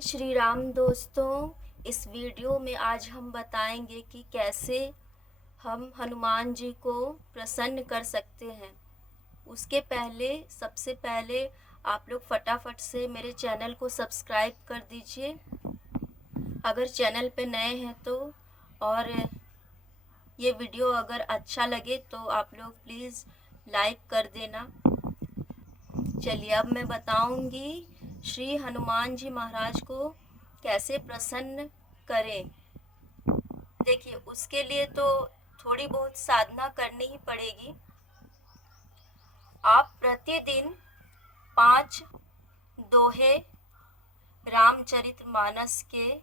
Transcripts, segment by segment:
श्री राम दोस्तों, इस वीडियो में आज हम बताएंगे कि कैसे हम हनुमान जी को प्रसन्न कर सकते हैं। उसके पहले सबसे पहले आप लोग फटाफट से मेरे चैनल को सब्सक्राइब कर दीजिए अगर चैनल पे नए हैं तो। और ये वीडियो अगर अच्छा लगे तो आप लोग प्लीज़ लाइक कर देना। चलिए अब मैं बताऊंगी श्री हनुमान जी महाराज को कैसे प्रसन्न करें। देखिए, उसके लिए तो थोड़ी बहुत साधना करनी ही पड़ेगी। आप प्रतिदिन 5 दोहे रामचरितमानस के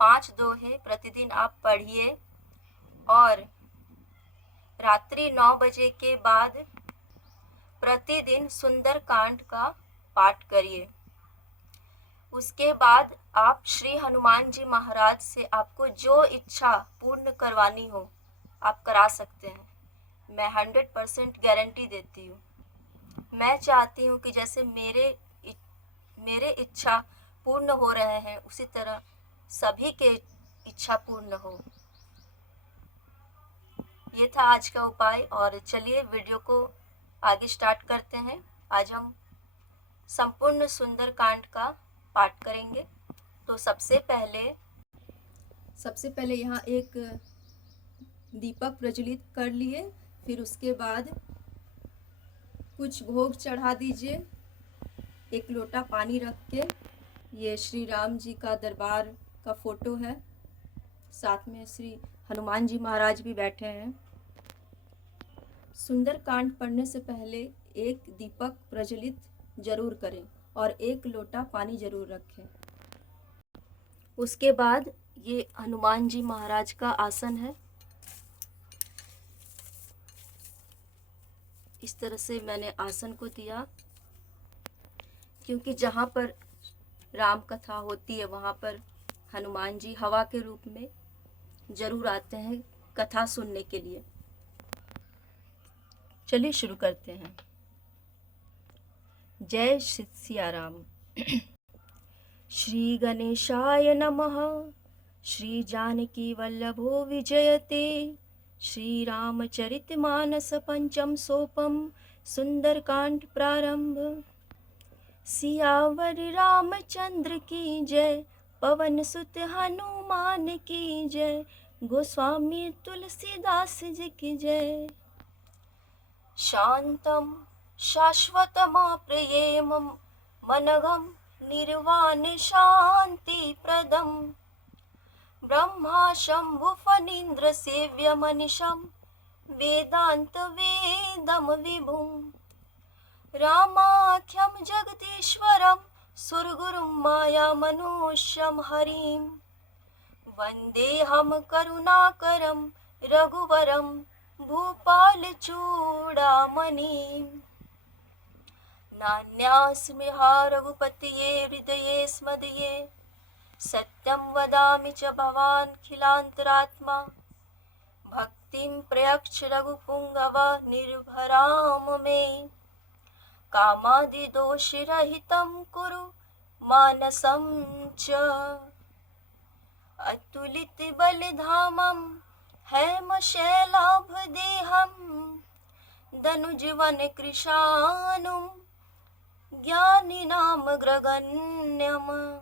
5 दोहे प्रतिदिन आप पढ़िए और रात्रि 9 बजे के बाद प्रतिदिन सुंदरकांड का पाठ करिए। उसके बाद आप श्री हनुमान जी महाराज से आपको जो इच्छा पूर्ण करवानी हो आप करा सकते हैं। मैं 100% गारंटी देती हूँ। मैं चाहती हूँ कि जैसे मेरे इच्छा पूर्ण हो रहे हैं उसी तरह सभी के इच्छा पूर्ण हो। ये था आज का उपाय। और चलिए वीडियो को आगे स्टार्ट करते हैं। आज हम संपूर्ण सुंदरकांड का पाठ करेंगे। तो सबसे पहले यहाँ एक दीपक प्रज्वलित कर लिए। फिर उसके बाद कुछ भोग चढ़ा दीजिए। एक लोटा पानी रख के, ये श्री राम जी का दरबार का फोटो है, साथ में श्री हनुमान जी महाराज भी बैठे हैं। सुंदरकांड पढ़ने से पहले एक दीपक प्रज्वलित जरूर करें और एक लोटा पानी जरूर रखें। उसके बाद ये हनुमान जी महाराज का आसन है। इस तरह से मैंने आसन को दिया, क्योंकि जहाँ पर राम कथा होती है वहाँ पर हनुमान जी हवा के रूप में जरूर आते हैं कथा सुनने के लिए। चलिए शुरू करते हैं। जय श्री सिया राम। श्री गणेशाय नमः। श्री जानकी वल्लभो विजयते। श्री रामचरितमानस पंचम सोपम सुंदरकांड प्रारंभ। सियावर रामचंद्र की जय। पवन सुत हनुमान की जय। गोस्वामी तुलसीदास जी की जय। शांतम शाश्वतमप्रियेमं मनघं निर्वाण शांति प्रदम। ब्रह्मा शंभु फणीन्द्र सेव्य मनीषं वेदांत वेदम विभुं। रामाख्यं जगदीश्वरं सुरगुरुं माया मनुष्यं हरिं। वन्देऽहं करुणाकरं रघुवरं भूपाल चूड़ामणिं। नान्यास्मृहा रघुपतये हृदये स्मदये। सत्यं वदामि च भवान् भक्तिं प्रयच्छ रघुपुङ्गव निर्भरां मे। कामादिदोषरहितं कुरु मानसं च। अतुलितबलधामं हेमशैलाभदेहं। दनुजवन कृशानुं ज्ञानिनामग्रगण्यम्।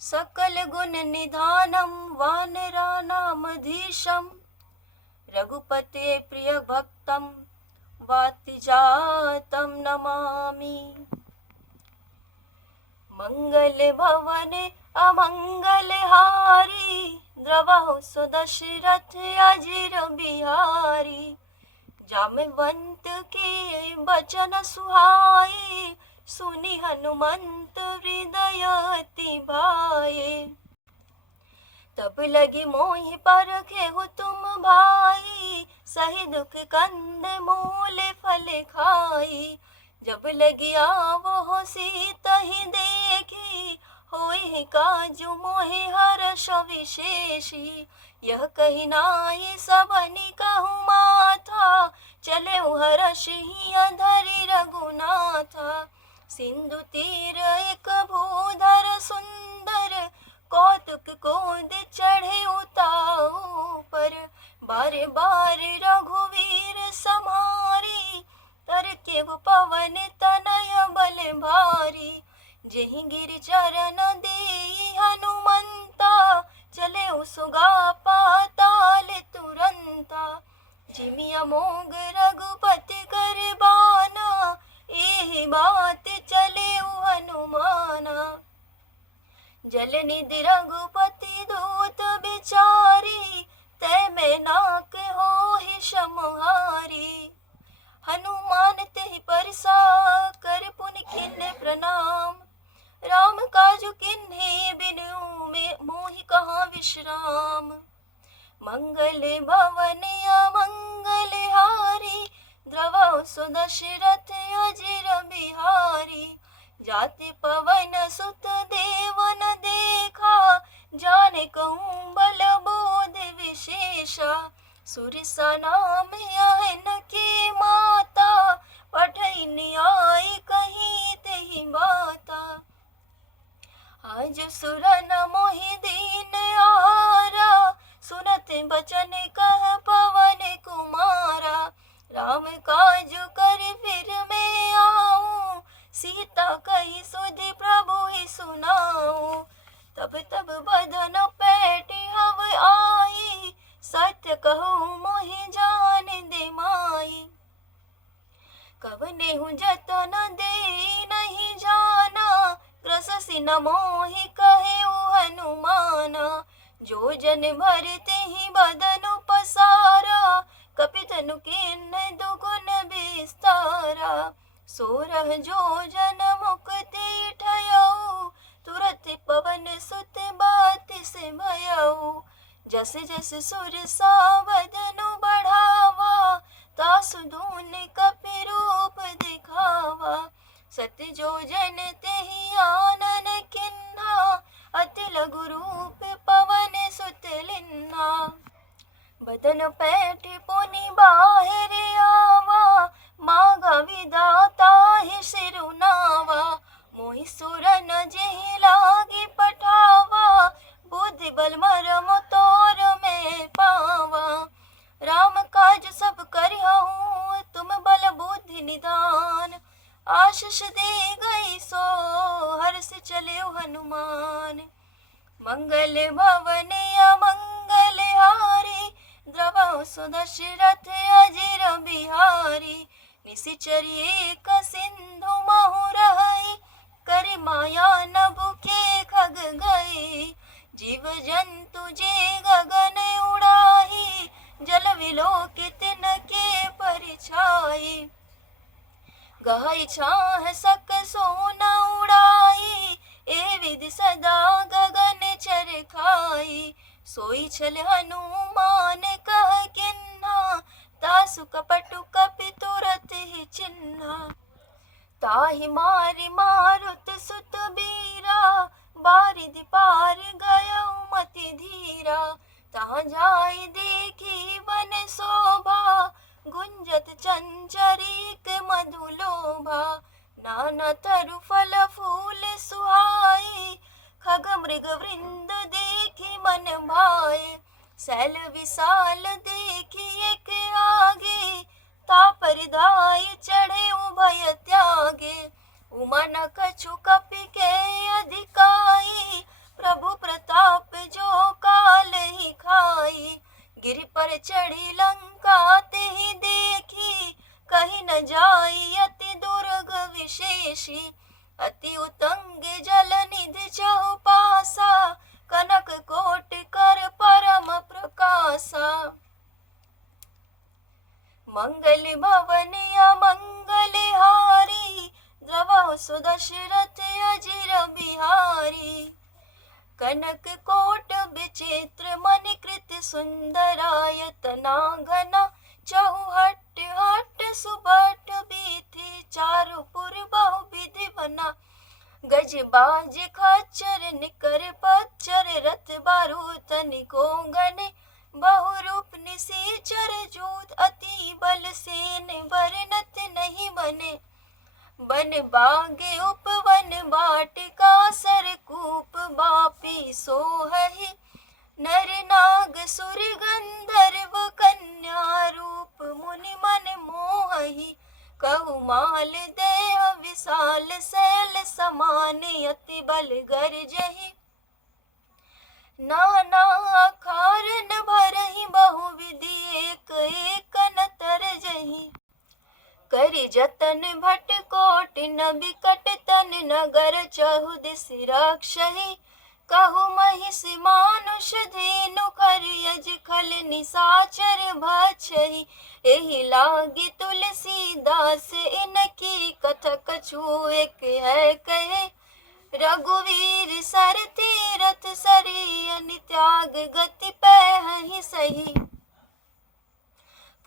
सकल गुण निधानं वानराणामधीशं। रघुपते प्रिय भक्तं वातिजातं नमामि। मंगल भवन अमंगलहारी। द्रवहु सुदशरथ अजिर बिहारी। जामवंत के बचन सुहाए। सुनि हनुमंत हृदय अति भाए। तब लगी मोहि परखे हो तुम भाई। सही दुख कंद मूल फल खाई। जब लगी आवो सीतहि देखी। होई काजु मोहि हर्ष विशेषी। यह कही नाहि सबनि कहु माथा। चले हर्षि धरि रघुनाथा। सिंधु तीर एक भू जेहि गिरि चरण देई हनुमंता, चले सुगा पाताल तुरंता। जिमि अमोघ रघुपति कर बाना, एहि बात चले हनुमाना। जल निधि रघुपति दूत बिचारी, तै मैं नाक होहि समहारी। हनुमान तेहि परसा कर पुनि खिन्न प्रणाम, राम काजु किन्हि बिनु में मोहि कहाँ विश्राम। मंगल भवन अमंगल हारी, द्रवहु सुदशरथ अजिर बिहारी। जाति पवन सुत देवन देखा, जाने कहूँ बल बोध विशेषा। सुरसा नाम यहन के माता, पठै न्याय कहीं तेहि बाता। आज सुर न मोहि दीन आहारा, सुनत बचन कह पवन कुमारा। राम काज कर फिर मैं आऊँ, सीता कही सुधि प्रभु ही सुनाऊँ। तब तब बदन पैठी हव आई, सत्य कहूँ मोहि जान दे माई। कवनेहु जतन दे नहीं जाना, ग्रससि न मोहि कहेउ हनुमाना। जो जन भर तेहि बदन पसारा, कपितनु किन्ह दुगुन विस्तारा। सोरह जो जन मुक्ति ठयऊ, तुरत पवन सुत बात से भयऊ। जस जस सुरसा बदनु बढ़ावा, तासु दून कपि रूप दिखावा। सत्य जो जन तेहि आनन किन्हा, अति लघु रूप पवन सुत लिन्हा। बदन पैठ पुनि बाहिर आवा, मागा विधाता ही सिरुनावा। मोहि सुर न जेहि लागी पठावा, बुद्धि बल मरम तोर में पावा। राम काज सब करिहउँ तुम बल बुद्धि निधान, आशीष दे गई सो हर्ष चले हनुमान। मंगल भवन अमंगल हारी, द्रवहु सुदशरथ अजिर बिहारी। निशिचर एक सिंधु महु रहई, करि माया नभु के खग गई। जीव जंतु जे गगन उड़ाही, जल विलोकित न के परिछाई। गहई छाह सक सोना उड़ाई, ए विधि सदा गगन चर खाई। सोई छल हनुमान कह किन्हा, तासु कपटु कपि तुरत ही चिन्हा। ताहि मारि मारुत सुत बीरा, बारिधि पार गयउ मति धीरा। तहाँ जाय देखी वन शोभा, गुंजत चंचरीक मधु लोभा। नाना तरु फल फूल सुहाई, खग मृग वृंद देखी मन भाए। शैल विशाल देखी एक आगे, तापरिधाय चढ़े उभय त्यागे। उमा न कछु कपि के अधिकाई, प्रभु प्रताप जो काल ही खाई। गिरि पर चढ़ी लंका तेहि देखी, कहीं न जाई अति दुर्ग विशेषी। अति उतंग जल निधि चहुपासा, कनक कोटि कर परम प्रकाशा। मंगल भवन अमंगल हारी, द्रवहु सुदशरथ अजिर बिहारी। कनक कोट विचित्र मणिकृत सुंदरायतना घना, चहुहट हट सुबट बीथि चारु पुर बहु विधि बना। गज बाज खच्चर निकर पच्चर, रथ बारूद तनिको गने। बहु रूप निशिचर जूत, अति बल सेन बरनत नहीं बने। बन बागे उपवन वाटिका, सरकूप बापी सोहहि। नर नाग सुर गंधर्व कन्या, रूप मुनि मन मोहहि। कहु माल देह विशाल शैल समान बने अति बल गरजहि। नाना कारण भरहि बहुविधि एक एक न तरजहि। करि जतन भट कोटि न बिकट तन नगर चहुदिस रक्षहि। कहु महिषी मानुष धेनु खरियज खल निसाचर भक्षहि। एहि लागी तुलसीदास इनकी कथा कछु एक है कहे। रघुवीर सर तीरथ सरियन त्याग गति पैहि सही।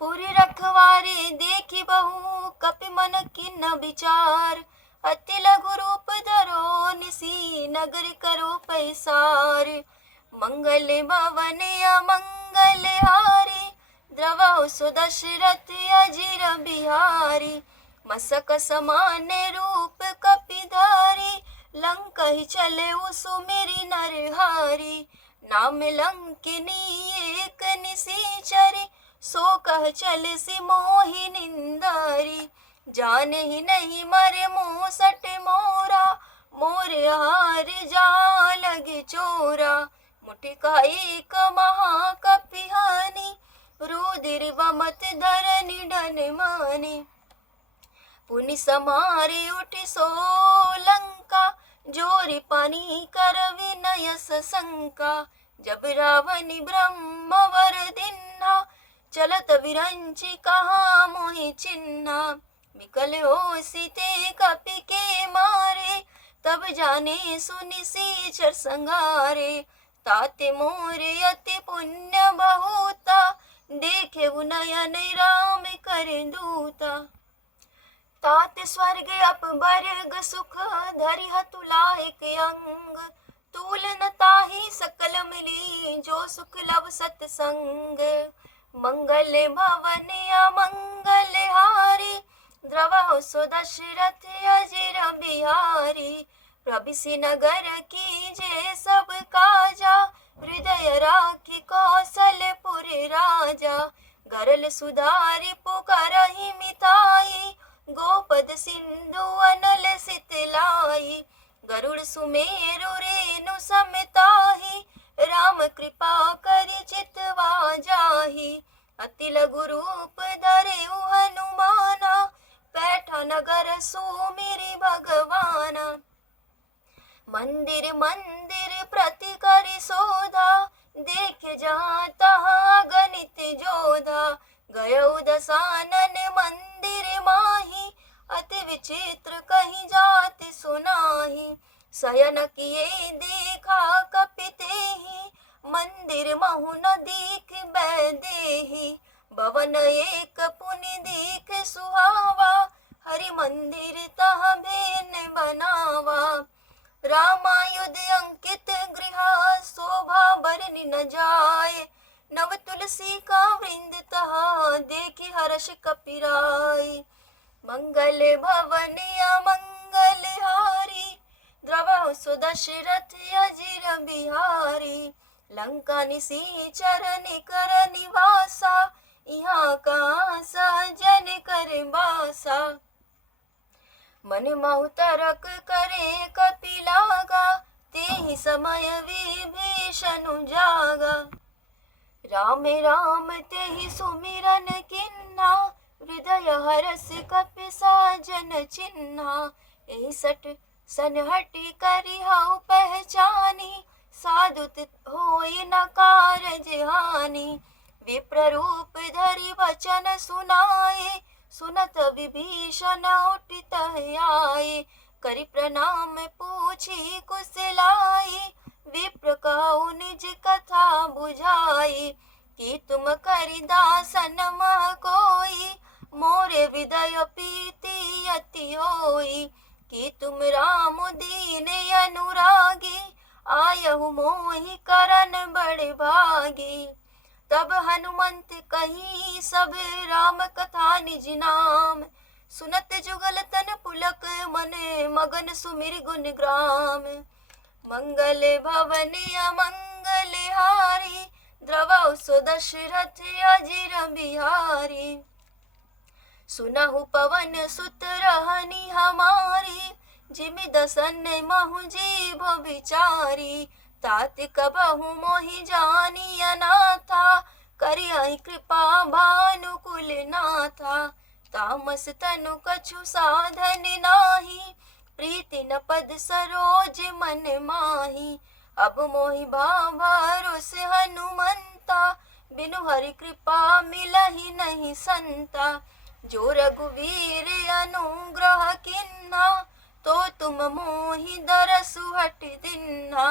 पुरि रखवारे देखि बहु कपि मन किन्ह विचार। अति लघु रूप धरो निसी नगर करो पैसार। मंगल भवन अमंगल हारी द्रवहु सुदशरथ अजिर बिहारी। मसक समान रूप कपिधारी लंकहि चले सुमिरि नरहारी। नाम लंकिनी एक निसीचरी सो कह चले सि मोहि निंदारी। जानहि नहीं मर मूसट मोरा मोर हार जहाँ लगे चोरा। मुटिकाई क महाकपिहानी रुधिर वमत धरनि ढन मानी। पुनि समारे उठि सोलंका जोरि पानी कर विनय सशंका। जब रावण ब्रह्म वर दिन्हा चलत विरंचि कहा मोहि चिन्हा। विकल होसि ते कपि के मारे तब जाने सुनि सीचर संहारे। ताते मोरे अति पुण्य बहुता देखे नयन राम कर दूता। तात स्वर्ग अपवर्ग सुख धरिह तुलाइक अंग। तूल न ताहि सकल मिली जो सुख लब सत्संग। मंगल भवन अमंगल हारी द्रवहु सुदशरथ अजिर बिहारी। प्रबिसि नगर कीजे सब काजा हृदय राखि कौशलपुर राजा। गरल सुधारि पुकारहि मिताई गोपद सिंधु अनल सितलाई। गरुड़ सुमेरु रेणु समताहि राम कृपा करि चितवा जाहि। अति लघु रूप धरेउ हनुमाना बैठा नगर सुमिरि भगवाना। मंदिर मंदिर प्रति करि सोधा देख जहाँ तहाँ गणित जोधा। गयउ दसानन मंदिर माही अति विचित्र कहीं जाति सुनाही। शयन किए देखा कपि तेहि मंदिर महु न दीख बैदेहि। भवन एक पुनि दीख सुहावा हरि मंदिर तह भेन बनावा। रामायुध अंकित गृह शोभा बरनि न जाय। नव तुलसी का वृंद तह देखि हर्ष कपिराय। मंगल भवन अमंगल हारी द्रवहु सुदशरथ अजिर बिहारी। लंका निसीचर निकर निवासा यहाँ कहाँ सहजन कर बासा। मन महु तरक करे कपि लागा तेहि समय विभीषण जागा। राम राम तेहि सुमिरन किन्हा हृदय हरस कपि साजन चिन्हा। एहि सठ सनहटि करि हऊ पहचानी साधु होई न कारज हानि। विप्र रूप धरि वचन सुनाए सुनत विभीषण उठित आए। करि प्रणाम पूछी कुशलाई विप्र कहु निज कथा बुझाई। कि तुम करि दासन मह कोई मोरे हृदय प्रीति अति होई। कि तुम राम दीन अनुरागी आयहु मोहि करन बड़ भागी। तब हनुमंत कही सब राम कथा निज नाम। सुनत जुगल तन पुलक मन मगन सुमिर गुण ग्राम। मंगल भवन अमंगल हारी द्रवहु सुदशरथ अजिर बिहारी। सुनहु पवन सुत रहनी हमारी जिमि दसन महु जीभ विचारी, तात कबहु मोहि जानी अनाथा, करियहि कृपा भानुकुल नाथा। तामस तनु कछु साधन नाही, प्रीति न पद सरोज मन माही। अब मोहि भरोस हनुमंता, बिनु हरि कृपा मिलहि नहीं संता। जो रघुवीर अनुग्रह किन्हा, तो तुम मोहि दरसु हट दिन्हा।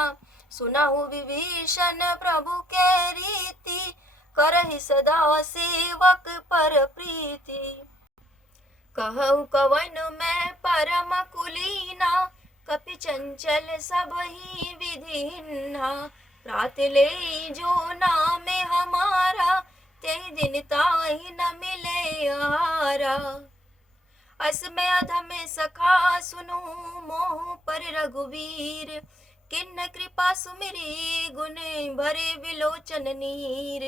सुनहु विभीषण प्रभु के रीति, करहि सदा सेवक पर प्रीति। कहु कवन मैं परम कुलीना, कपि चंचल सबहि विधिन्हा। प्रात ले जो नामे हमारा, तेहि दिन ताहि न मिले आहारा। अस में अधम सखा सुनु मोह पर रघुवीर, किन्न कृपा सुमिरी गुण भरे विलोचन नीर।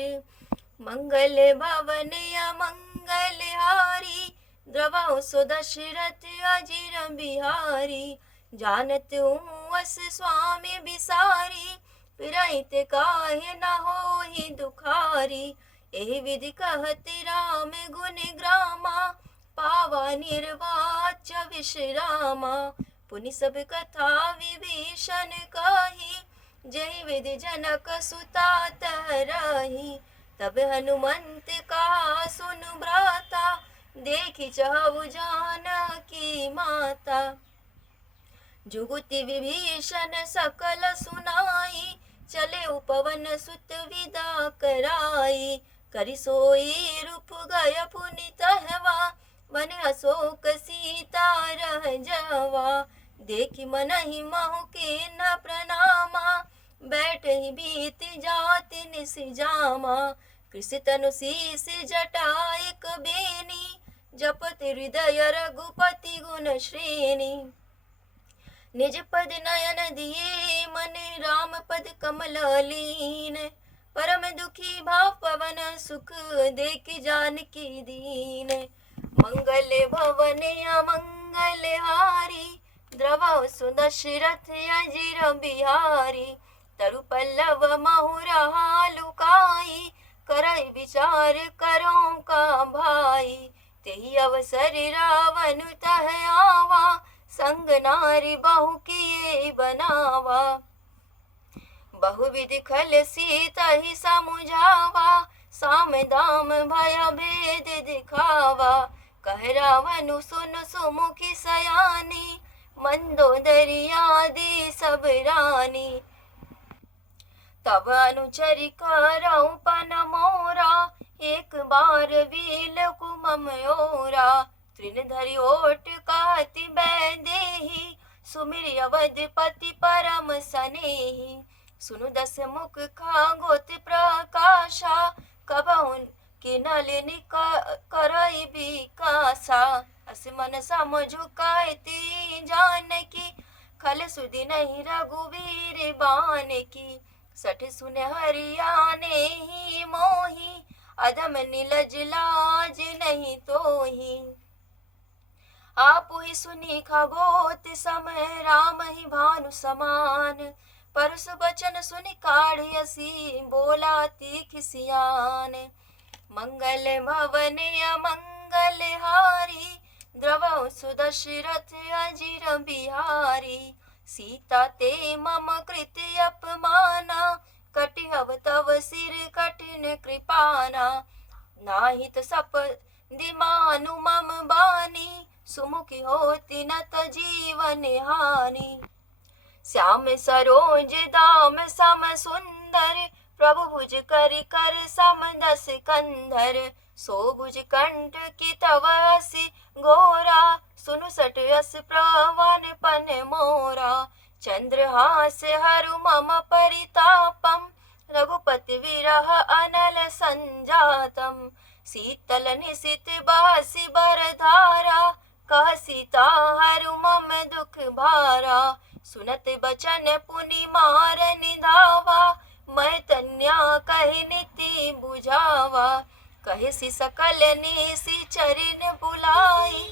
मंगल भवन अमंगल हारी, द्रवहु सो दशरथ अजिर बिहारी। जानत हूँ अस स्वामी बिसारी, फिरहित काहे न होहि दुखारी। एहि विधि कहत राम गुण ग्रामा, पावा निर्वाच विश्रामा। पुनि सब कथा विभीषण कही, जय विधि जनक सुता तरही। तब हनुमंत कहा सुनु भ्राता, देखि चहु जानकी माता। जुगुति विभीषण सकल सुनाई, चले उपवन सुत विदा कराई। करि सोई रूप गय पुनि तहवा, बन अशोक सीता रह जावा। देखि मनहि महु कीन्ह प्रणामा, बैठहि बीत जाति निस जामा। कृषि तनु शीस जटा एक बेनी, जपति हृदय रघुपति गुण श्रेणी। निज पद नयन दिए मन राम पद कमल लीन, परम दुखी भाव पवन सुख देखि जानकी दीन। मंगल भवन अमंगल हारी, द्रवहु सो दशरथ अजिर बिहारी। तरु पल्लव महु रहा लुकाई, करहि विचार करो का भाई। तेहि अवसर रावण तह आवा, संग नारी बहु किए बनावा। बहुविधि खल सीतहि समुझावा, साम दाम भय भेद दिखावा। कह रावण सुन सुमुखी सयानी, मंदोदरी आदि सब रानी। तब अनुचरि करहु पन मोरा, एक बार बिल कुमम ओरा। तृण धरि ओट कहति बैदेही, सुमिरि अवधपति परम सनेही। सुनु दस मुख खांगोत प्रकाशा, कबहु किनलिनि करई बिकासा। अस मन समझु कहती जानकी, खल सुधि नहीं रघुवीर बानकी। सठ सुन हरियाने ही मोही, अधम नीलज लाज नहीं तोही। आपु ही सुनी खगोत समय, राम ही भानु समान। परस बचन सुनि काढ़ियसी, बोला तीख सियान। मंगल भवन अमंगल हारी, द्रवहु सो दशरथ अजिर बिहारी। सीता ते मम कृत अपमाना, कटिहव तव सिर कठिन कृपाना। नाहित सपदि मानु मम बानी, सुमुखी होती न त जीवन हानि। श्याम सरोज दाम सम सुंदर, प्रभु भुज करि कर सम दस कंधर। सो भुज कंठ की तव हसि गोरा, सुनु सट यस प्रवन पन मोरा। चंद्रहास हरु मम परितापम, रघुपति विरह अनल संजातम। शीतल निशित बहसि बरधारा, कह सीता हरु मम दुख भारा। सुनत बचन पुनि मारनि धावा, मैं तन्या कहि नीति बुझावा। कहि सकल निशि चरिन बुलाई,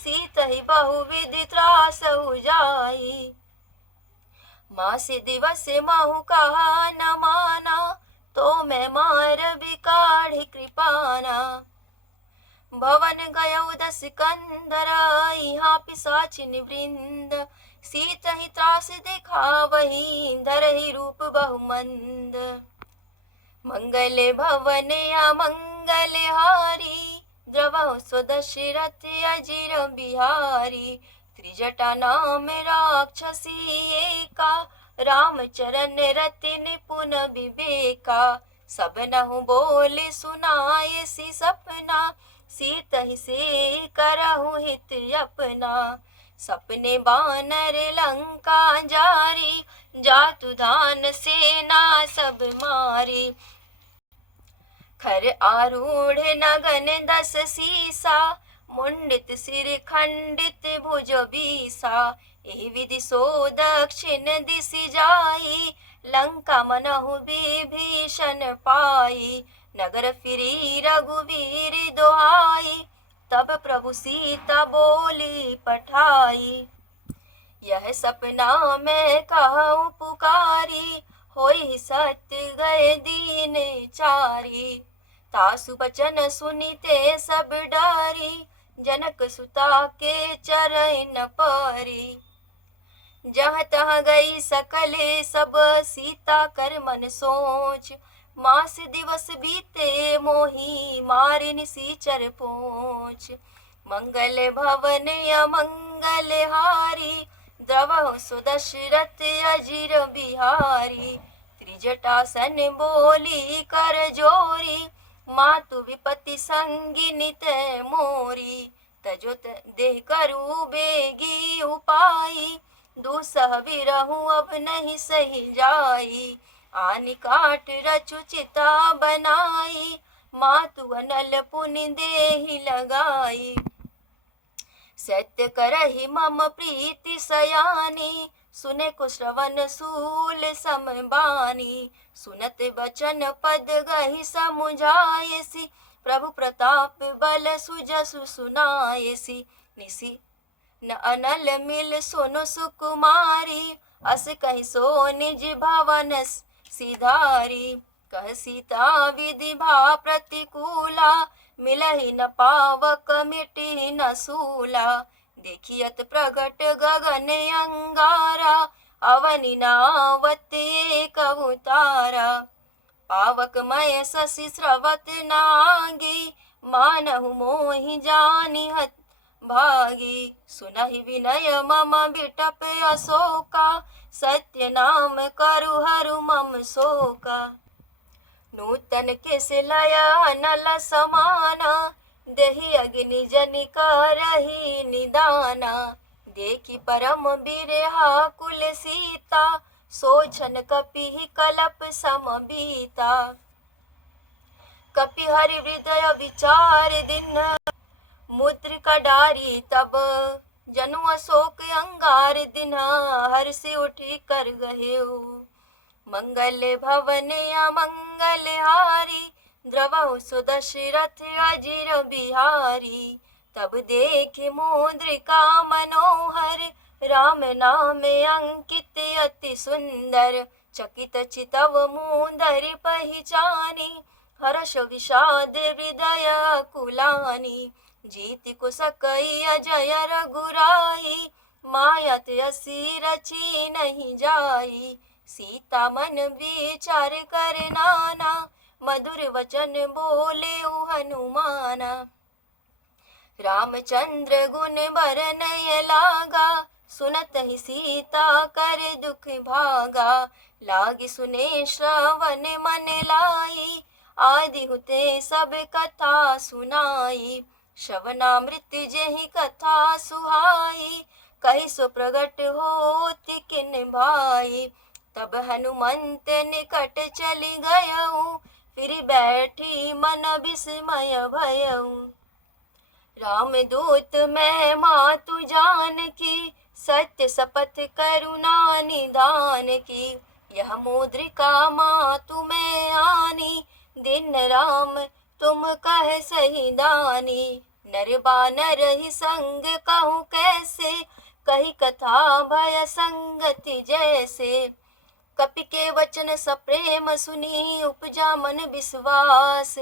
सीतहि बहुविधि त्रास उजाई। मासी दिवस महु कहा न माना, तो मैं मार बिकाढ़ी कृपाना। भवन गयौ दस कंदर, यहाँ पिशाचिन वृंद। सीतहि त्रास दिखावही, धरहि रूप बहुमंद। मंगल भवन अमंगल हारी, द्रवहु स्वदशरथ अजिर बिहारी। त्रिजटा नाम राक्षसी एका, रामचरण रति निपुण विवेका। सब नहु बोले सुनाए सी सपना, सीतहि से करहु हित अपना। सपने बानर लंका जारी, जातु धान सेना सब मारी। खर आरूढ़ नगन दस सीसा, मुंडित सिर खंडित भुज बीसा। एहि विधि सो दक्षिण दिशि जाई, लंका मनहु विभीषण पाई। नगर फिरी रघुवीर दोहाई, तब प्रभु सीता बोली पठाई। यह सपना मैं कहूँ पुकारी, होई सत्य गए दीन चारी। तासु बचन सुनीते सब डारी, जनक सुता के चरण परी। जहाँ तहाँ गई सकले सब, सीता कर मन सोच। मास दिवस बीते मोही, मारि निसीचर पोंछ। मंगल भवन अमंगल हारी, द्रवहु सुदशरथ अजिर बिहारी। त्रिजटासन बोली कर जोरी, मातु विपति संगिनी तै मोरी। तजो देह करू बेगी उपाई, दूसह विरहु अब नहीं सही जाई। आनि काट रचु चिता बनाई, मातु अनल पुनि देहि लगाई। सत्य करहि मम प्रीति सयानी, सुने को श्रवण सूल समबानी। सुनत बचन पद गहि समुझायसी, प्रभु प्रताप बल सुजसु सुनायसी। निसी न अनल मिल सुनु सुकुमारी, अस कहि सो निज भवन सिधारी। कह सीता विधि भा प्रतिकूला, मिलहि न पावक मिटि न सूला। देखियत प्रगट गगन अंगारा, अवनि नावत एक अवतारा। पावक मय शशि स्रवत नागी, मानहु मोहि जानि हत भागी। सुनहि विनय मम बिटप अशोका, सत्य नाम करु हरु मम शोका। नूतन केस लय अनल समाना, देहि अग्नि जनि करहि निदाना। देखि परम बिरहा कुल सीता, सोचन कपिहि कलप समबीता। कपि हरि हृदय विचार दिन, मुद्रिका डारी तब। जनु अशोक अंगार दिन्हा, हर्षि उठि कर गहेउ। मंगल भवन अमंगल हारी, द्रवहु सुदशरथ अजिर बिहारी। तब देखे मुद्रिका मनोहर, राम नाम अंकित अति सुंदर। चकित चितव मुंदरि पहिचानी, हर्ष विषाद हृदय कुलानी। जीति को सकई अजय रघुराई, माया त्यसी रची नहीं जाई। सीता मन विचार कर नाना, मधुर वचन बोले हनुमाना। रामचंद्र गुण बरनय लागा, सुनत ही सीता कर दुख भागा। लागी सुने श्रवण मन लाई, आदि हुते सब कथा सुनाई। श्रवणामृत जेहि कथा सुहाई, कहि सो प्रगट होति किन भाई। तब हनुमंत निकट चली गयऊ, फिर बैठी मन विस्मय भयऊ। राम दूत मैं मातु जानकी, सत्य शपथ करुणा निधान की। यह मुद्रिका मातु मैं आनी, दिन राम तुम कह सही दानी। नर बानर ही संग कहूँ कैसे, कही कथा भय संगति जैसे। कपि के वचन सप्रेम सुनी, उपजा मन विश्वास।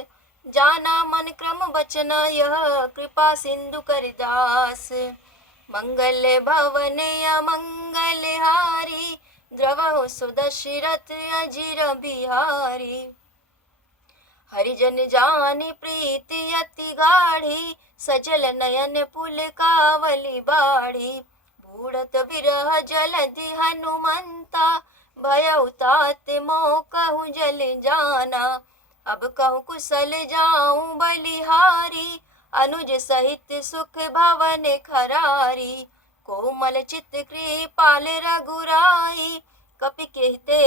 जाना मन क्रम वचन यह, कृपा सिंधु करिदास। मंगल भवन अमंगल हारी, द्रवहु सुदशरथ अजिर बिहारी। हरिजन जानि प्रीति अति गाढ़ी, सजल नयन पुलकावली बाढ़ी। बूढ़त विरह जलधि हनुमंता, भयउ तात मोह कहूँ जल जाना। अब कहूँ कुशल जाऊँ बलिहारी, अनुज सहित सुख भवन खरारी। कोमल चित कृपाल रघुराई, कपि कहते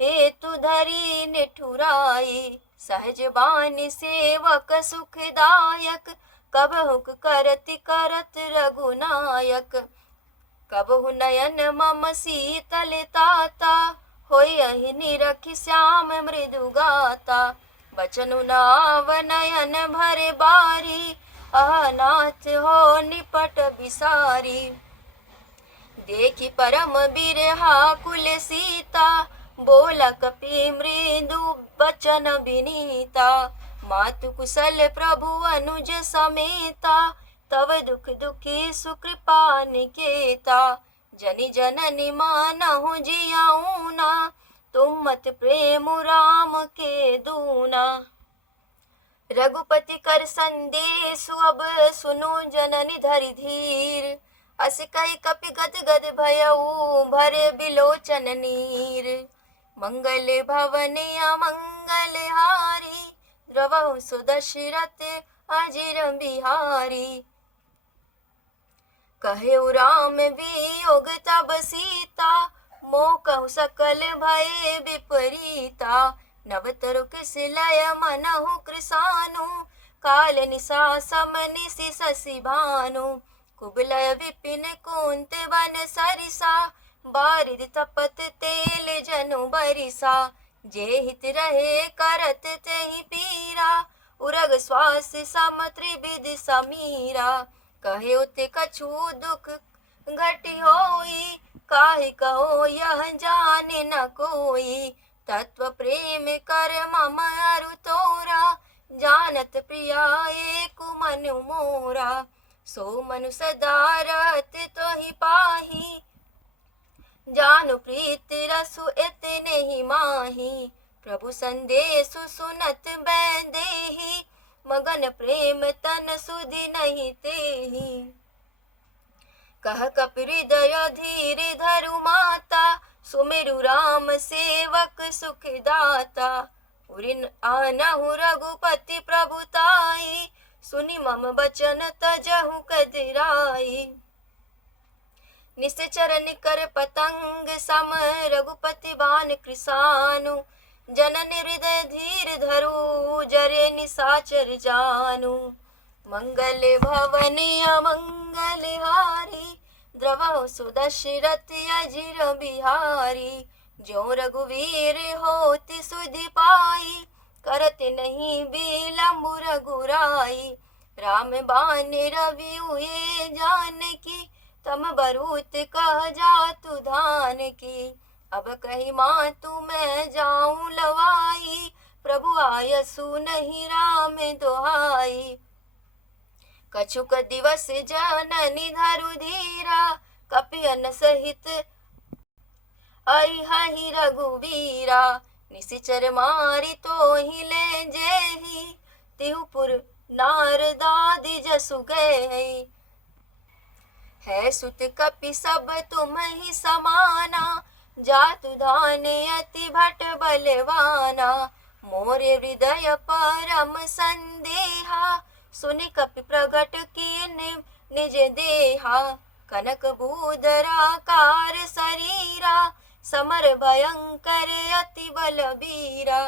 हेतु धरी निठुराई। सहज बानी सेवक सुखदायक, कबहुक करति करत रघुनायक। कबहु नयन मम शीतल ताता, होयहि निरखि श्याम मृदु गाता। बचनु नाव नयन भरे बारी, अहनाथ हो निपट बिसारी। देखि परम बिरहा कुल सीता, बोला कपि मृदु बचन विनीता। मातु कुशल प्रभु अनुज समेता, तव दुख दुखी सुकृपा निकेता। जनि जननि मानहु जियाऊँ ना, तुम मत प्रेम राम के दूना। रघुपति कर संदेशु अब सुनो जननि धरि धीर। अस कहि कपि गद गद भयउ, भरे बिलोचन नीर। मंगल भवन अमंगल हारी, द्रवहु सुदशरथ अजिर बिहारी। कहेउ राम वियोग तब सीता, मोह कहु सकल भय विपरीता। नव तरु किसलय मनहु कृसानु, काल निशा सम निशि शशि भानु। कुबलय विपिन कुंत वन सरिसा, बारिद तपत तेल जनु बरिसा। जे हित रहे करत तेहि पीरा, उरग श्वास सम त्रिविध समीरा। कहे उते कछु दुख घटि होई, काहि कहो यह जाने न कोई। तत्व प्रेम कर मम अरु तोरा, जानत प्रिया एक मनु मोरा। सो मनु सदा रहत तोहि पाही, जानु प्रीति रसु इतने ही माही। प्रभु संदेशु सुनत बैदेही, मगन प्रेम तन सुधि नहीं तेहि। कह कपि हृदय धीर धरु माता, सुमिरु राम सेवक सुखदाता। उरि आनहु रघुपति प्रभुताई, सुनि मम बचन तजहु कदिराई। निश्चर निकर पतंग सम, रघुपति बान कृसानु। जननि हृदय धीर धरो, जरे निशाचर जानु। मंगल भवन अमंगल हारी, द्रवहु सुदशरथ अजिर बिहारी। जो रघुवीर होति सुधि पाई, करत नहीं विलंबु रघुराई। राम बान रवि हुए जानकी, तम बरूत कह जातु धान की। अब कही मातु मैं जाऊं लवाई, प्रभु आयसु नहीं राम दोहाई। कछुक दिवस जननि धरु धीरा, कपि अन सहित अहिहि रघुवीरा। निशिचर मारि तोहि ले जेहि, तिहुपुर नारदादि जसु गए। है सुत कपि सब तुम ही समाना, जातु धान अति भट बलवाना। मोरे हृदय परम संदेहा, सुनि कपि प्रगट कीन निज देहा। कनक भूधराकार शरीरा, समर भयंकर अति बलबीरा।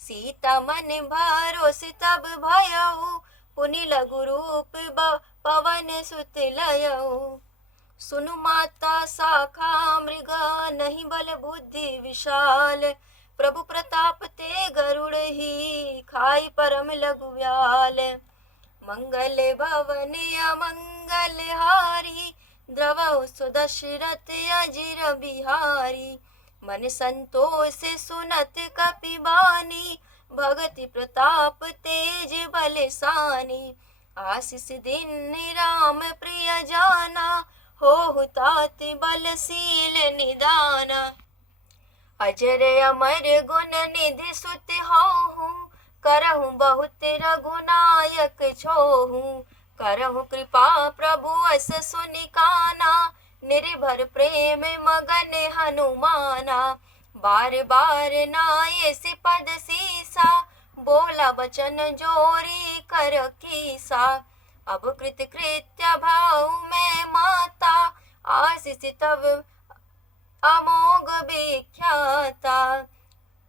सीता मन भरोसि तब भयउ, पुनि लघु रूप पवन सुत लयउ। सुनु माता शाखा मृगा, नहीं बल बुद्धि विशाल। प्रभु प्रताप ते गरुड़ ही, खाई परम लघु व्याल। मंगल भवन अमंगल हारी, द्रवहु सुदशरथ अजिर बिहारी। मन संतोष सुनत कपि बानी, भगति प्रताप तेज बलसानी। आशीष दिन राम प्रिय जाना, होहु तात बलशील निदाना। अजर अमर गुण निधि सुत होहु, करहु बहुत रघुनायक छोहु। करहु कृपा प्रभु अस सुनि काना, निर्भर प्रेम मगन हनुमाना। बार बार नाये सिपद सीसा, बोला बचन जोरी कर कीसा। अब कृत कृत्य भाव मैं माता, आशीष तब अमोघ विख्याता।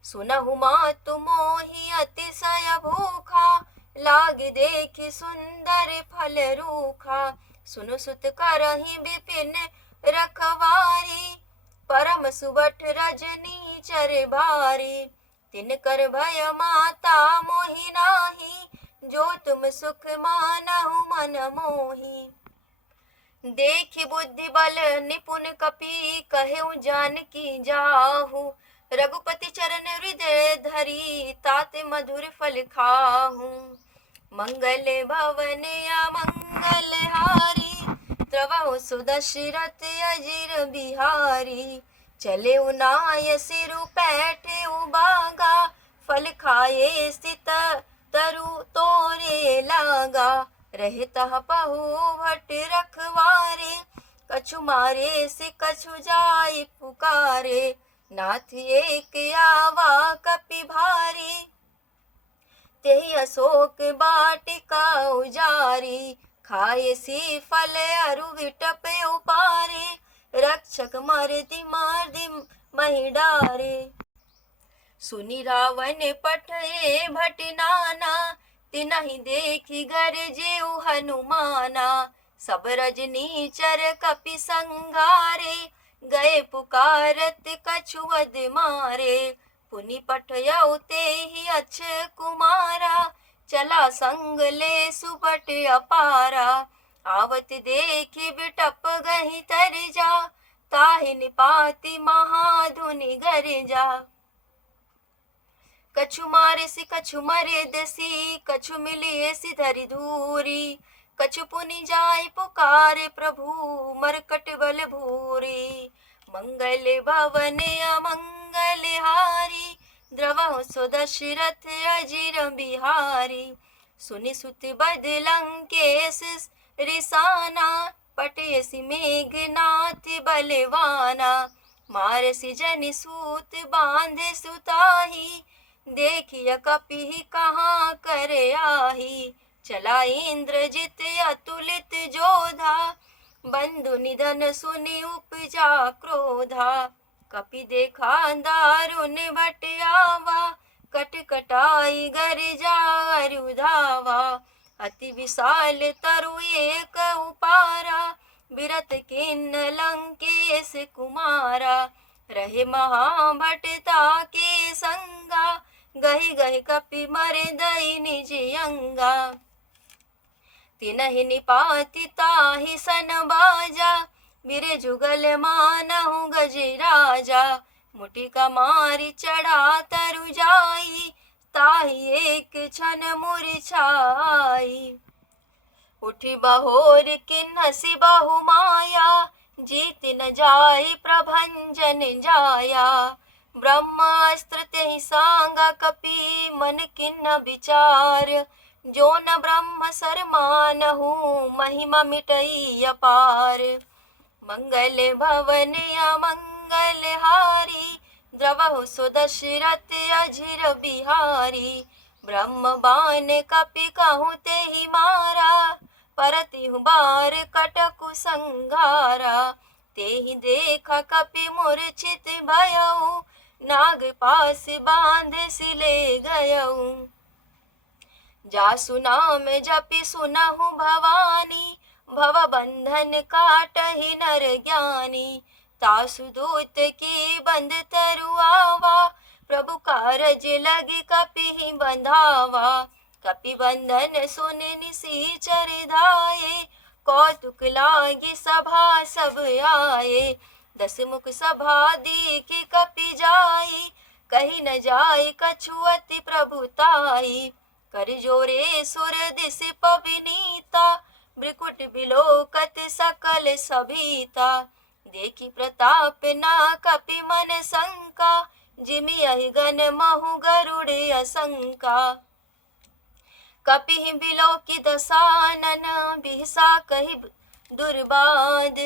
सुनहु मातु मोहि अतिशय भूखा, लाग देखि सुंदर फल रूखा। सुनु सुत करहि विपिन रखवारी, परम सुबठ रजनी चर भारी। तिनकर भय माता मोहि नाही, जो तुम सुख मानहु मन मोही। देखि बुद्धि बल निपुण कपि, कहेउ जानकी जाहु। रघुपति चरण हृदय धरी, तात मधुर फल खाहु। मंगल भवन अमंगल हारी, द्रवहु सुदशरथ अजिर बिहारी। चले नाय सिरु पैठे बागा, फल खाए स्थित तरु तोरे लागा। रहे तह पहु भट रखवारे, कछु मारे से कछु जाय पुकारे। नाथ एक आवा कपि भारी, तेहि अशोक बाटिका उजारी। खाए सी फल अरु विटप उपारे, रक्षक मरति मारदि महि डारे। सुनि रावण पठए भट नाना, तिनहि देखि गरजेउ हनुमाना। सब रजनीचर कपि संघारे, गए पुकारत कछु वद मारे। पुनि पठयउ तेहि अक्ष कुमारा, चला संग ले सुबट अपारा। आवत देखि बिटप गहि तर जा, ताहि निपाति महाधुनि गरजा। कछु मारे सी कछु मरे दसी, कछु मिलिए सी धरि धूरी। कछु पुनि जाय पुकारे प्रभु, मरकट बल भूरी। मंगल भवन अमंगल हारी, द्रवहु सुदशरथ अजिर बिहारी। सुनि सुत बद लंकेश रिसाना, पटयसि मेघनाथ बलवाना। मारसि जनि सूत बांधे सुताही, देखिय कपि कहाँ कर आही। चला इंद्रजित अतुलित जोधा, बंधु निधन सुनि उपजा क्रोधा। कपि देखा दारुण भट आवा, कट कटाई गरजा अरु धावा। अति विशाल तरु एक उपारा, बिरत किन्न लंकेश कुमारा। रहे महाभटता के संगा, गहि गहि कपि मरे दई निज अंगा। तिनहि निपाति ताहि सन बाजा, बिरे जुगल मानहु गजराजा। मुटिका मारि चढ़ा तरु जाई, ताहि एक क्षण मूर्छाई। उठि बहोर किन्हसि बहु माया, जीत न जाय प्रभंजन जाया। ब्रह्मास्त्र तेहि सांगा कपि, मन किन्ह विचार। जो न ब्रह्म सर मानहु, महिमा मिटई अपार। मंगल भवन अमंगल हारी, द्रवहु सुदशरथ अजिर बिहारी। ब्रह्म बाण कपि कहूँ तेहि मारा, परतिहु बार कटकु संघारा। तेहि देखा कपि मूर्छित भयउ, नाग पास बांधे सिले गयउ। जासु नाम जपि सुनहु भवानी, भव बंधन काटहि नर ज्ञानी। तासु दूत की बंद तरु आवा, प्रभु कारज लगी कपि बंधावा। कपिबंधन सुनि निशिचर धाये, कौतुक लागी सभा सब आए। 10 मुख सभा देखि कपि जाई, कही न जाय कछु अति प्रभुताई। कर जोरे सुर दिस पवनीता, भृकुट बिलोकत सकल सभीता। देखी प्रताप ना कपि मन शंका, जिमि अहि गण महु गरुड़ असंका। कपि बिलोकि दसानन, बिहसा कहि दुर्बाद।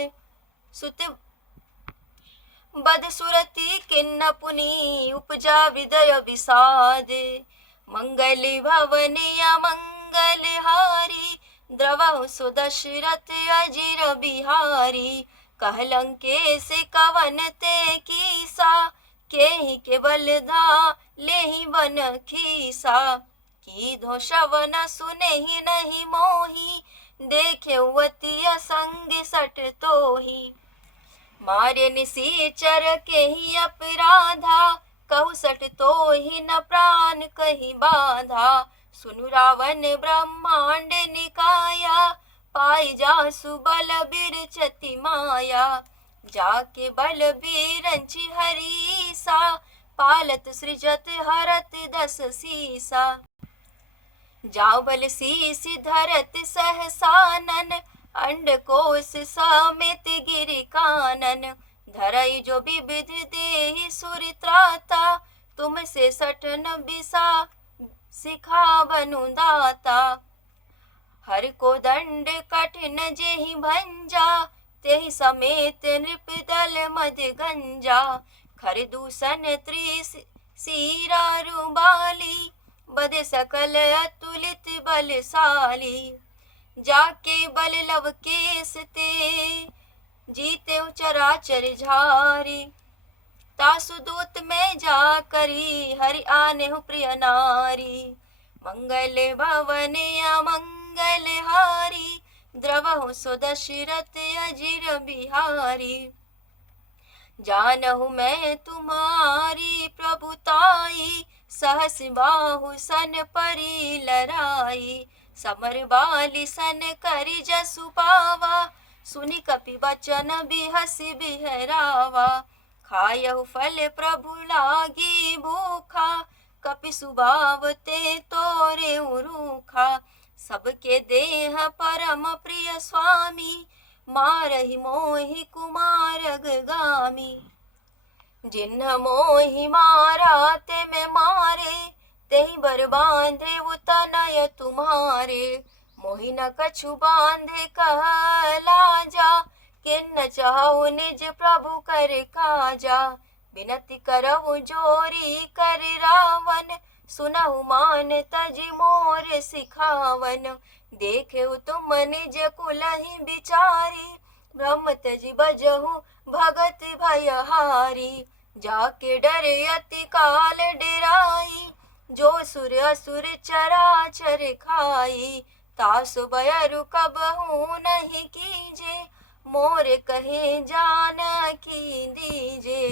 सुत बद सुरति किन्न पुनि, उपजा हृदय विषाद। मंगल भवन अमंगल हारी, द्रवहु सो दशरथ अजिर बिहारी। कहलंकेश कवन ते कीसा, केहि के बल धा लेहि वन खीसा। कीधो श्रवण सुनेहि नहीं मोहि, देखे अति असंग सट तोहि। मारे निशिचर केहि अपराधा, कहु सट तोहि न प्राण कहि बाधा। सुनु रावण ब्रह्मांड निकाया, पाई जासु बल बिरचति माया। जाके बल बिरंचि हरीसा, पालत सृजत हरत 10 सीसा। जाओ बल शीस धरत सहसानन, अंडकोश समेत गिरि कानन। धरई जो विविध देहि सुर त्राता, तुम से सटन बिसा सिखावनु दाता। हर को दंड कठिन जेहि भंजा, तेहि समेत नृपदल मद गंजा। खर दूषण त्रिशिरा रुबाली, बद सकल अतुलित बलशाली। जाके बल लव केस ते, जीते चराचर झारी। तासु दूत में जा करी, हरि आनेहु प्रिय नारी। मंगल भवन अमंगल हारी, द्रवहु सो दशरथ अजिर बिहारी। जानहु मैं तुम्हारी प्रभुताई, सहस बाहु सन परी लराई। समर बाली सन करि जसु पावा, सुनि कपि बचन बिहसि बिहरावा। खायहु फल प्रभु लागी भूखा, कपि सुभाव ते तोरे रूखा। सबके देह परम प्रिय स्वामी, मारहि मोहि कुमार गामी। जिन्ह मोहि मारा ते मैं मारे, तेहि बर बांधे तनय तुम्हारे। मोहि न कछु बांधे कह लाजा, किन्न चाहु निज प्रभु कर काजा। बिनति करहु जोरी कर रावण, सुनहु मान तजि मोर सिखावन। देखेउ तुम निज कुलहि बिचारी, ब्रह्म तजि बजहु भगत भयहारी। जाके डरे अति काल डेराई, जो सुर असुर चराचर खाई। तासु बयरु कबहु नहीं कीजे, मोर कहे जानकी दीजे।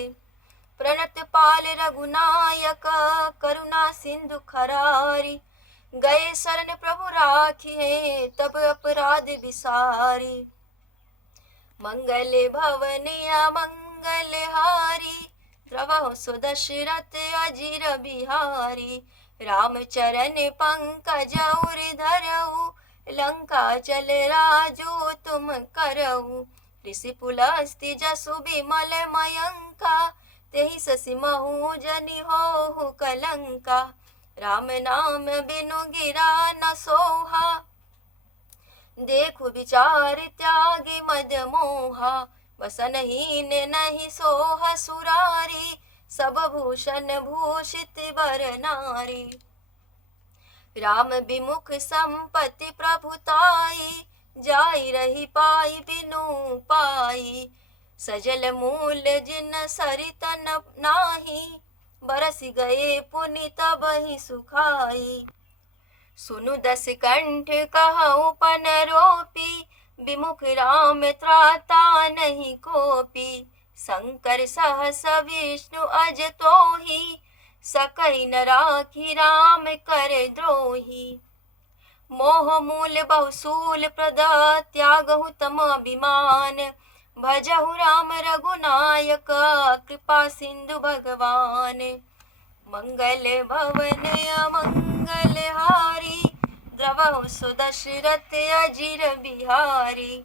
प्रणत पाल रघुनायक, करुणा सिंधु खरारी। गए शरण प्रभु राखिए, तब अपराध विसारी। मंगल भवन अमंगल हारी, द्रवहु सो दशरथ अजिर बिहारी। रामचरण पंकज उर धरऊ, लंका चल राजो तुम करऊ। ऋषि पुलस्ति जसु बिमल मयंका, तेहि ससि महु जनि होहु कलंका। राम नाम बिनु गिरा न सोहा, देखु विचार त्यागी मद मोहा। वसनहीन नहीं सोह सुरारी, सब भूषण भूषित बर नारी। राम विमुख संपत्ति प्रभुताई, जाई रही पाई बिनु पाई। सजल मूल जिन सरित नाही, बरस गए पुनि तबहि सुखाई। सुनु 10 कंठ कहउ पन रोपी, विमुख राम त्राता नहीं कोपी। शंकर सहस विष्णु अज तोहि, सकहि न राखी राम कर द्रोही। मोह मूल बहुसूल प्रद त्यागहु तम अभिमान। भजहु राम रघुनायक कृपा सिंधु भगवान। मंगल भवन अमंगल हारी द्रवहु सुदशरथ अजिर बिहारी।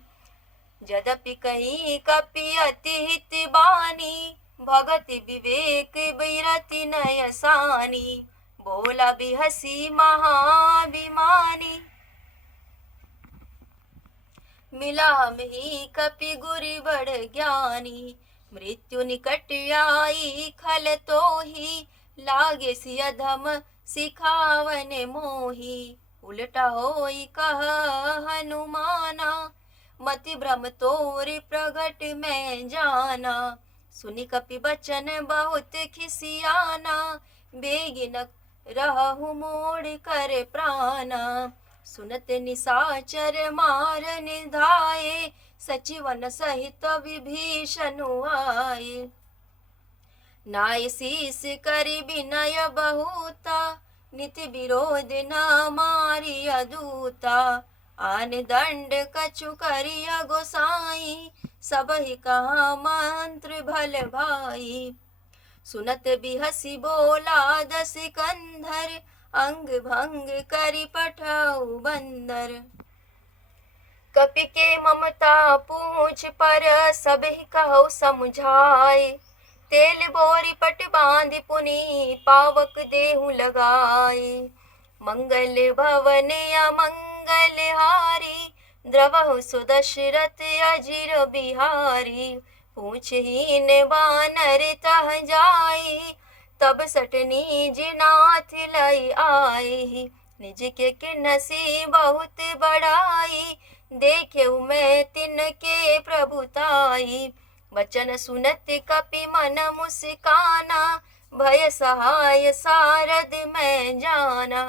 यद्यपि कहीं कपि अति हित बानी भगति विवेक बिरति नय सानी। बोला बिहसी महाभिमानी मिला ही कपि गुरि बड़ ज्ञानी। मृत्यु निकट आई खल तो ही लागे सिय धम सिखावन मोही। उलटा होई कह हनुमाना मति भ्रम तोरि प्रगट में जाना। सुनि कपि बचन बहुत खिसियाना बेगिन रहु मोड़ कर प्राणा। सुनत निसाचर मार निधाये सचिवन सहित विभीषण आए। नाय शीस करि विनय बहुता निति विरोध न मारिय दूता। आन दंड कछु करिय गोसाई सबहि कहा मंत्र भल भाई। सुनत बिहसी बोला दस कंधर अंग भंग करि पठऊ बंदर। कपि के ममता पूछ पर सबहि कहु समुझाए। तेल बोरी पट बांधि पुनि पावक देहु लगाए। मंगल भवन अमंगल हारी द्रवहु सुदशरथ अजिर बिहारी। पूछहीन बानर तह जाई तब सटनी जिनाथ लई आई। निज के किन्नसी बहुत बड़ाई देखेउ मैं तिनके प्रभुताई। वचन सुनत कपि मन मुस्काना भय सहाय सारद मैं जाना।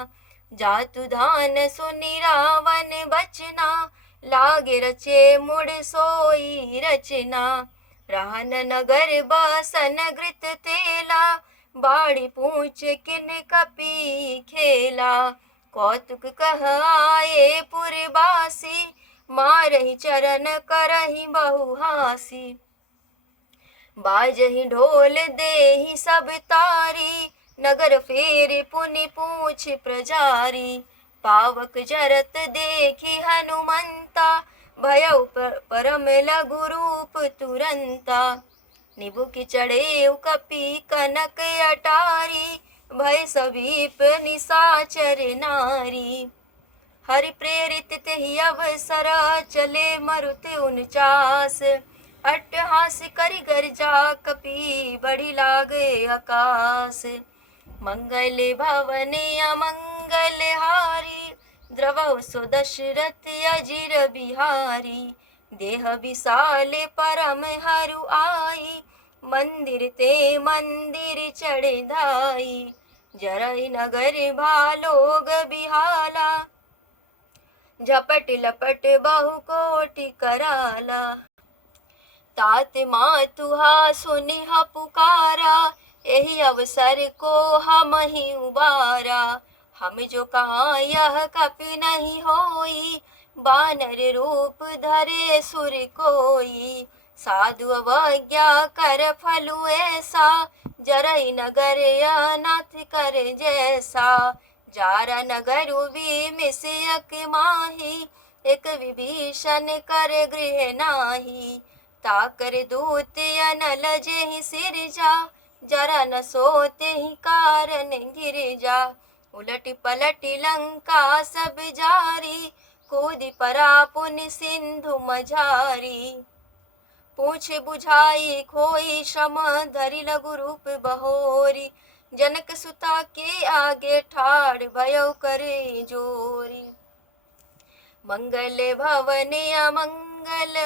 जातु धान सुनि रावण बचना लागे रचे मुड़ सोई रचना। रान नगर बासन घृत तेला बाड़ी पूछ किन कपि खेला। कौतुक कह आए पुरबासी मारहि चरण करहि बहुहासी। बाजहि ढोल देहि सब तारी नगर फेर पुनि पूछ प्रजारी। पावक जरत देखि हनुमंता भयउ परम लघु रूप तुरंता। निबुकि चढ़ेउ कपि कनक अटारी भय समीप निसाचर नारी। हरि प्रेरित तेहि अवसर चले मरुत 49। अट्टहास करि गर्जा कपि बढ़ि लागे आकाश। मंगल भवन अमंगल हारी द्रवहु सुदशरथ अजिर बिहारी। देह विशाल परम हरु आई मंदिर ते मंदिर चढ़े धाई। जरहि नगर भालोग बिहाला झपट लपट बहु कोटि कराला। तात मातुहा सुनिह पुकारा एहि अवसर को हम ही उबारा। हम जो कहाँ यह कपि नहीं होई बानर रूप धरे सुर कोई। साधु अवज्ञा कर फलु ऐसा जरहि नगर अनाथ कर जैसा। जारा नगर विमिषयक माही एक विभीषण कर गृह नाही। ताकर दूत अनल जेहि सिरजा जरा न सोते ही कारण गिर जा। उलट पलट लंका सब जारी कूदि परा पुनि सिंधु मझारी। पूछ बुझाई खोई श्रम धरि लघु रूप बहोरी। जनक सुता के आगे ठाड़ भयउ करे जोरी। मंगल भवन अमंगल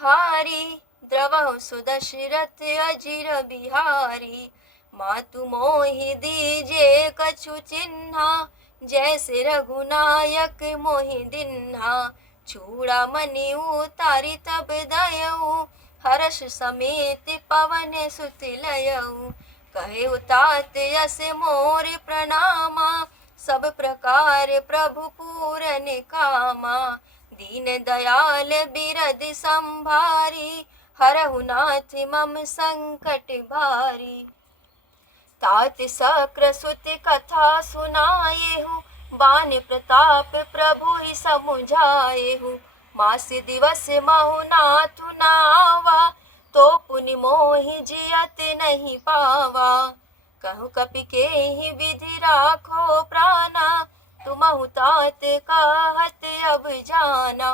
हारी द्रवहु सुदशरथ अजिर बिहारी। मातु मोहि दीजे कछु चिन्हा जैसे रघुनायक मोहि दिन्हा। चूड़ामणि उतारी तब दयऊ हर्ष समेत पवन सुत लयऊ। कहे तात यस मोर प्रणामा सब प्रकार प्रभु पूरन कामा। दीन दयाल बिरद संभारी, हरहु नाथ मम संकट भारी। तात सक्र सुत कथा सुनाएहु, बान प्रताप प्रभु ही समुझाएहु। मास दिवस महु नाथु नावा, तो पुनि मोहि जियत नहीं पावा। कहु कपि के ही विधि राखो प्राणा, तुमहु तात कहत अब जाना।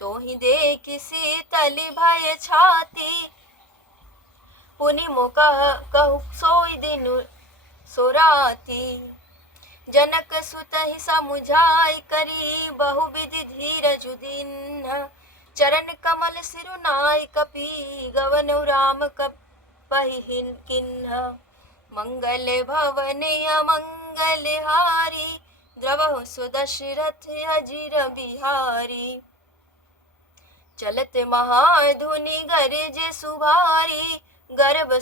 तो ही देख शीतल भय छाती, पुनि मो कहु सोई दिन सोराती। जनक सुत ही समुझाई करी, बहुविधि धीरज दीन्ह। चरण कमल सिरुनाई कपि, गवन राम कपहि किन्ह। मंगल भवन अमंगल हारी, द्रवहु सुदशरथ अजिर बिहारी। चलत महाधुनि गरज सुभारी, गर्भ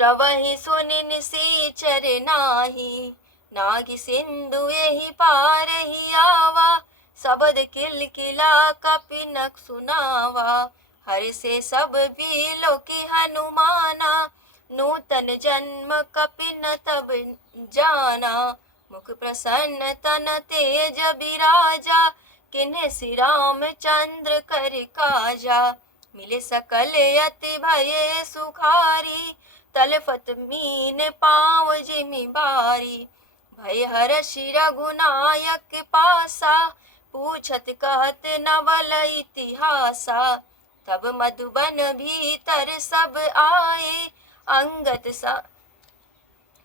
त्रवहि सुनि निसीचर नाही। नाग सिंधु एहि पार ही आवा, सबद किलकिला कपि न सुनावा। हर से सब बीलो की हनुमाना, नूतन जन्म कपि न तब जाना। मुख प्रसन्न तन तेज बिराजा, किन्हे श्री राम चंद्र कर काजा। मिले सकल अति भये सुखारी, तलफत मीन पाँव जिमि बारी। भय हरषि रघुनायक पासा, पूछत कहत नवल इतिहासा। तब मधुबन भीतर सब आए, अंगद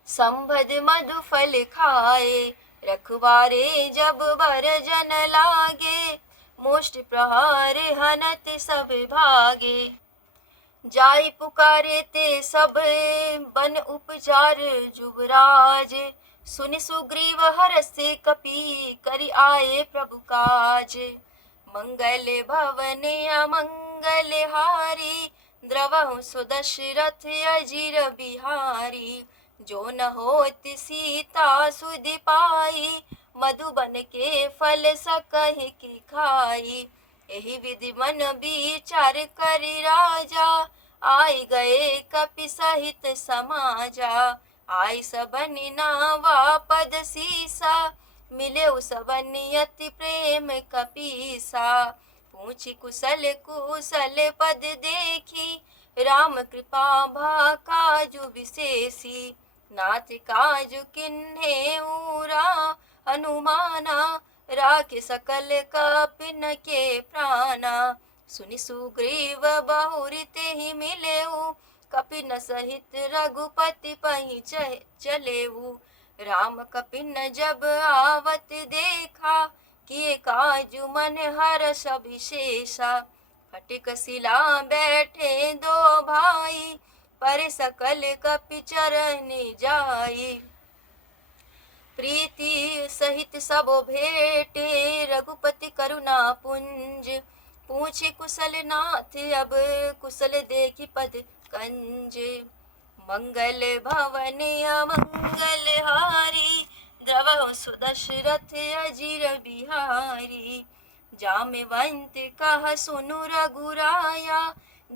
संभद मधु फल खाए। रखवारे जब बरजन लागे, मुष्टि प्रहार हनत सब भागे। जाई पुकारे ते सब बन उपचार जुबराज, सुनि सुग्रीव हरषि कपि करि आए प्रभु काज। मंगल भवन अमंगल हारी, द्रवहु सुदशरथ अजिर बिहारी। जो न होत सीता सुधि पाई, मधुबन के फल सकहि की खाई। एहि विधि मन विचार करि राजा, आई गए कपि सहित समाजा। आई सबनि नावा पद सीसा, मिले सबनि अति प्रेम कपीसा। पूछी कुशल कुशल पद देखी, राम कृपा भा काजु विशेषी। नाथ काजु किन्हे ऊरा, हनुमाना राखे सकल कपिन के प्राणा। सुनि सुग्रीव बहुरि तेहि मिलेऊ, कपिन सहित रघुपति पहि चलेऊ। राम कपिन जब आवत देखा, किए काजु मन हर्ष अभिषेषा। फटिक शिला बैठे दो भाई, पर सकल कपि चरण जाई। प्रीति सहित सबो भेटे, रघुपति करुणा पुंज। पूछे कुशल नाथ अब कुशल देखि पद कंज। मंगल भवन अमंगल हारी, द्रवहु सुदशरथ अजिर बिहारी। जामवंत कह सुनु रघुराया,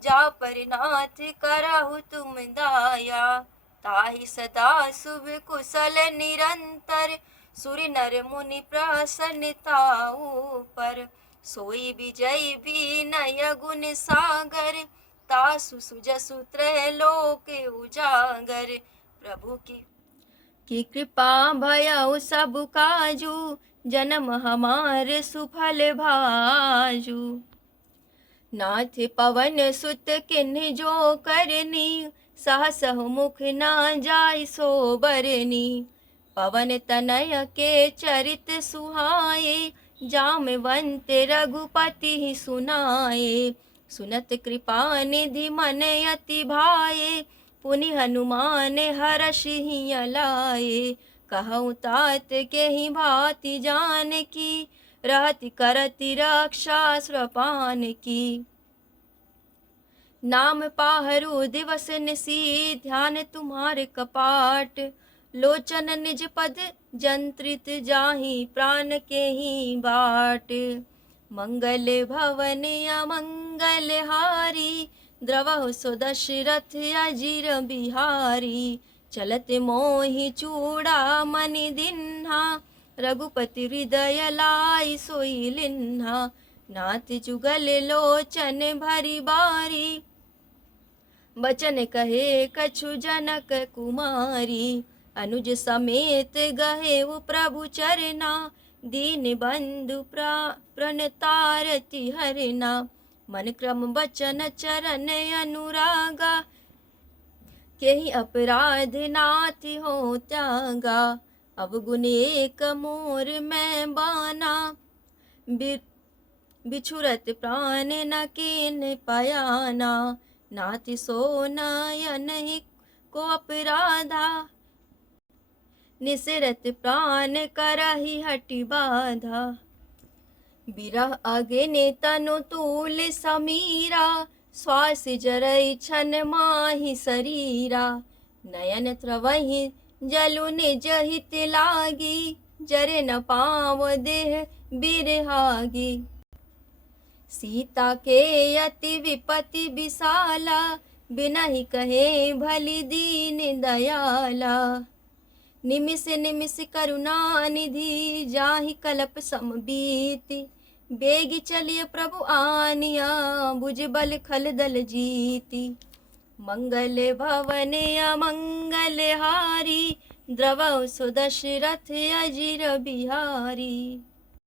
जा पर नाथ करहु तुम दाया। ताहि सदा शुभ कुशल निरंतर, सुर नर मुनि प्रसन्नताऊ पर। सोई विजय विनय गुण सागर, तासु सुजसु त्रैलोक उजागर। प्रभु की कृपा भयउ सब काजू, जन्म हमार सुफल भाजू। नाथ पवन सुत किन्ह जो करनी, सहसहु मुख ना जाय सो बरनी। पवन तनय के चरित सुहाए, जामवंत रघुपति सुनाए। सुनत कृपा निधि मन अति भाए, पुनि हनुमान हरषि लाए। कहु तात के ही भांति जान की, रहति करति रक्षा स्वपान की। नाम पाहरु दिवस निसी, ध्यान तुम्हारे कपाट। लोचन निज पद जंत्रित जाहि प्राण के ही बाट। मंगल भवन अमंगल हारी द्रवहु सो दशरथ अजिर बिहारी। चलत मोहि चूड़ा मनि दिन्हा रघुपति हृदय लाई सोई लिन्हा। नाथ जुगल लोचन भरी बारी बचन कहे कछु जनक कुमारी। अनुज समेत गहे वो प्रभु चरना दीन बंधु प्रणतारति हरना। मन क्रम बचन चरण अनुरागा केहि अपराध नाथ हो त्यागा। अवगुण एक मोर मैं बाना बिछुरत प्राण न कीन पयाना। नाथ सो नयन ही को अपराधा निसरत प्राण करहि हटि बाधा। बिरह अग्नि तनु तूल समीरा श्वास जरई छन माहि शरीरा। नयन त्रवहि जलु निज हित लागी जरे न पाव देह बिरहागी। सीता के अति विपति विशाला बिनहि कहे भली दीन दयाला। निमिष निमिष करुणा निधि जाहि कल्प सम बीति। बेगी चलिए प्रभु आनिया बुझ बल खल दल जीति। मंगल भवन अमंगल हारी द्रवहु सो दशरथ अजिर बिहारी।